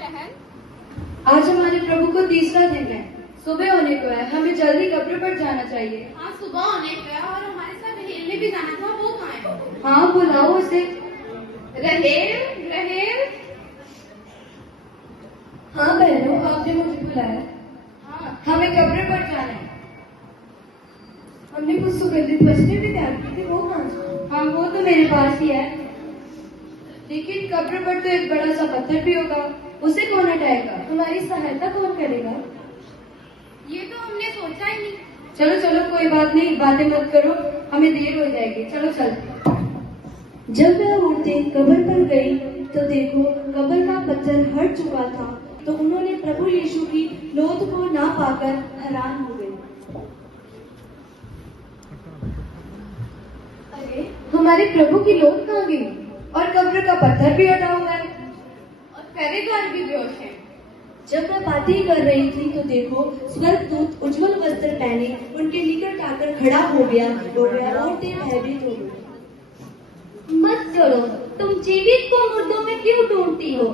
बहन। आज हमारे प्रभु को तीसरा दिन है, सुबह होने को है, हमें जल्दी कब्र पर जाना चाहिए। हाँ, सुबह होने को है और हमारे साथ रहेल में भी जाना था, वो कहाँ है? हाँ, बुलाओ उसे। रहेल, रहेल। हाँ बहनों, आपने मुझे बुलाया। हाँ, हमें कब्र पर जाना है। हमने कुछ सुगंधित वस्तुएं भी तैयार की थी, वो कहाँ है? हाँ, वो तो मेरे पास ही है, लेकिन कब्र पर तो एक बड़ा सा पत्थर भी होगा, उसे कौन हटाएगा? हमारी सहायता कौन करेगा? ये तो हमने सोचा ही नहीं। चलो चलो, कोई बात नहीं, बातें मत करो, हमें देर हो जाएगी। चलो चल। जब वह औरतें कब्र पर गई तो देखो कब्र का पत्थर हट चुका था, तो उन्होंने प्रभु यीशु की लोथ को ना पाकर हैरान हो गए। अरे, हमारे प्रभु की लोथ कहाँ गई? और कब्र का पत्थर भी हटा हुआ है और पहरेदार भी बेहोश है। जब मैं बातें कर रही थी तो देखो स्वर्गदूत उज्जवल वस्त्र पहने उनके निकट आकर खड़ा हो गया औरतें भयभीत हो गई। मत डरो, तुम जीवित को मुर्दों में क्यों ढूंढती हो?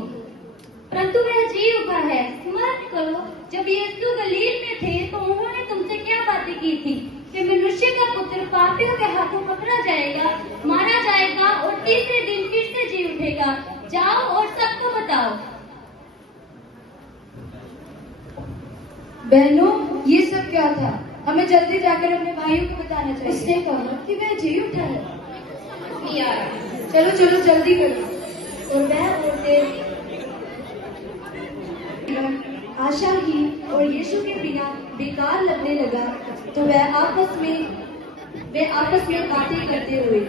परंतु वह जी उठा है। स्मरण करो, जब यीशु गलील में थे तो उन्होंने तुमसे क्या बातें की थी कि मनुष्य का पुत्र पापियों के हाथों पकड़ा जाएगा, मारा जाएगा और तीसरे दिन फिर से जी उठेगा। जाओ और सबको बताओ। बहनों, ये सब क्या था? हमें जल्दी जाकर अपने भाइयों को बताना चाहिए। उसने कहा कि वह जी उठा है। नहीं आ रहा। चलो चलो, जल्दी करो। और वह औरतें आशा की और यीशु के बिना बेकार लगने लगा, तो वह आपस में बातें करते हुए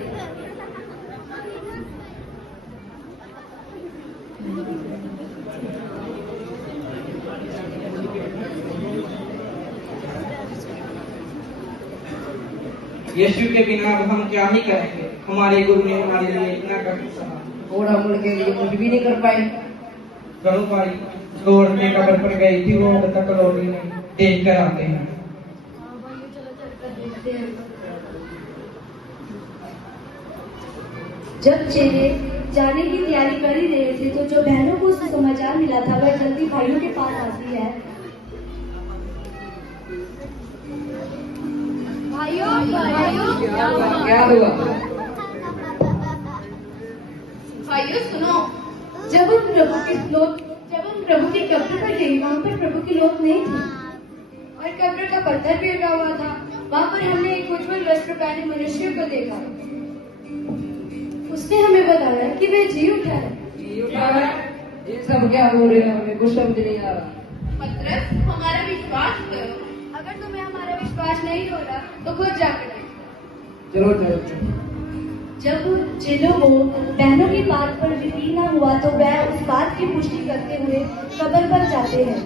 यीशु के बिना अब हम क्या ही करेंगे? हमारे गुरु ने हमारे लिए इतना कर सका, थोड़ा मुड़ के लिए कुछ भी नहीं कर पाए। करो भाई, जो औरतें कब्र पर गई थी वो अब तक लौटी नहीं, देख कर आते हैं। जब चेले जाने की तैयारी कर ही रहे थे तो जो बहनों को उससे समाचार मिला था वह जल्दी भाइयों के पास आती है। क्या हुआ? भाइयों सुनो, जब हम प्रभु की कब्र पर गई, वहाँ पर प्रभु की लोथ नहीं थी और कब्र का पत्थर भी हटा हुआ था। वहाँ पर हमने एक उज्जवल वस्त्र पहने मनुष्य को देखा। उसने हमें बताया कि वह जी उठा है। जी उठा है? ये सब क्या बोल रहे हैं? हमें कुछ समझ नहीं आ रहा। पतरस, हमारा विश्वास करो। अगर तुम्हें हमारा विश्वास नहीं हो रहा तो खुद जाकर देखो। चलो चलो चलो। जब चेलों को बहनों की बात पर यकीन न हुआ तो वह उस बात की पुष्टि करते हुए कब्र पर जाते हैं।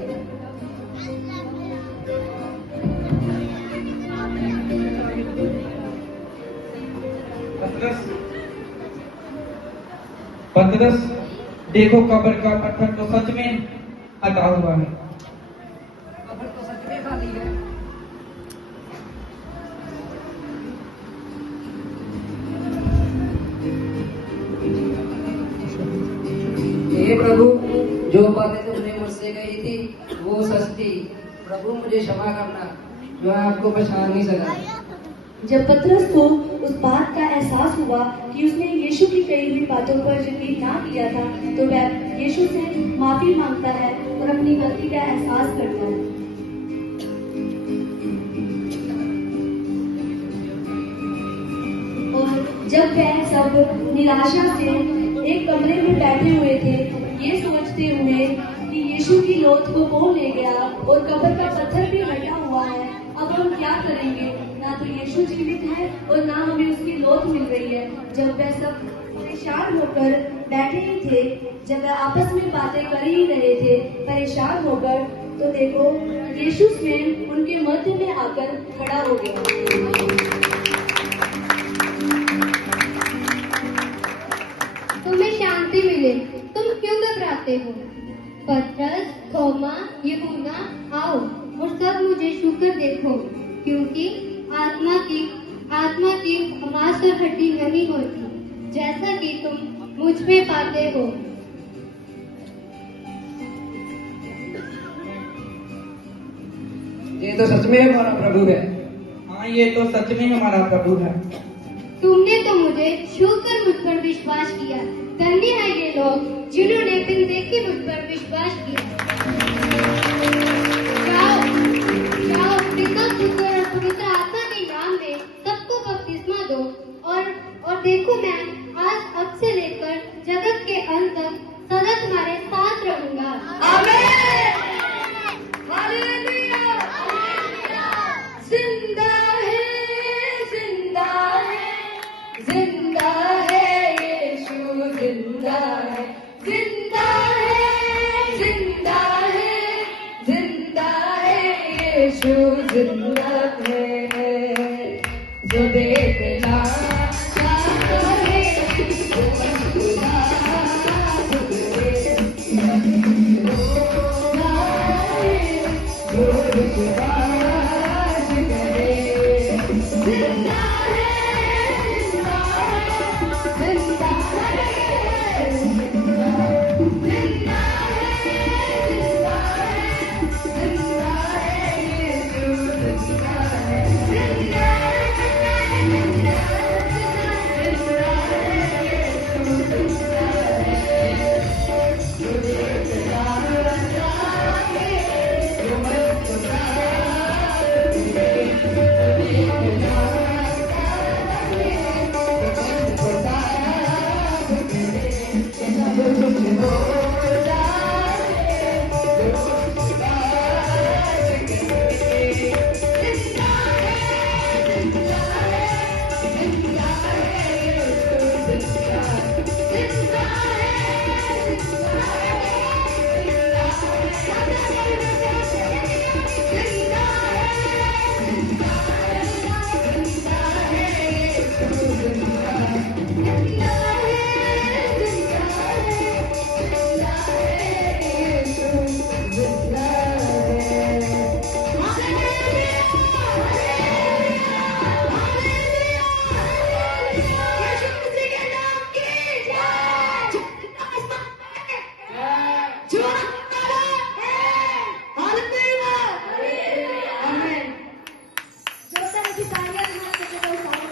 पतरस, देखो कब्र का पत्थर तो सच में हटा हुआ है। कब्र तो सच में खाली है। हे प्रभु, जो बातें तुमने मुझसे कही थी वो सच थी। प्रभु मुझे क्षमा करना, मैं आपको पहचान नहीं सका। जब पतरस को उस बात का एहसास हुआ कि उसने यीशु की कही हुई बातों पर यकीन ना किया था, तो वह यीशु से माफी मांगता है और अपनी गलती का एहसास करता है। और जब वह सब निराशा से एक कमरे में बैठे हुए थे, ये सोचते हुए कि यीशु की लोथ को कौन ले गया और कब्र का पत्थर भी हटा हुआ है, अब हम क्या करेंगे? ना तो यीशु जीवित है और ना हमें उसकी लोथ मिल रही है। जब वह सब परेशान होकर बैठे ही थे, जब वह आपस में बातें कर ही रहे थे परेशान होकर, तो देखो यीशु स्वयं उनके मध्य में आकर खड़ा हो गया। तुम्हें शांति मिले, तुम क्यों घबराते हो? पतरस, थोमा, यूहन्ना, आओ और सब मुझे छूकर देखो, क्योंकि आत्मा की मांस और हड्डी नहीं होती, जैसा कि तुम मुझ में पाते हो। ये तो सच में हमारा प्रभु है। हाँ, ये तो सच में हमारा प्रभु है। तुमने तो मुझे छूकर मुझ पर विश्वास किया। धन्य है ये लोग जिन्होंने बिन देखे मुझ पर विश्वास किया। जाओ जाओ, पिता पुत्र और पवित्र आत्मा के नाम में सबको बपतिस्मा दो और देखो मैं आज अब से लेकर जगत के अंत तक सदा तुम्हारे साथ रहूंगा। आमीन। हालेलुया। जिंदा है, जिंदा है, जिंदा है यीशु, जिंदा है, जिंदा है, जिंदा है, जिंदा है यीशु, जिंदा है। जो देते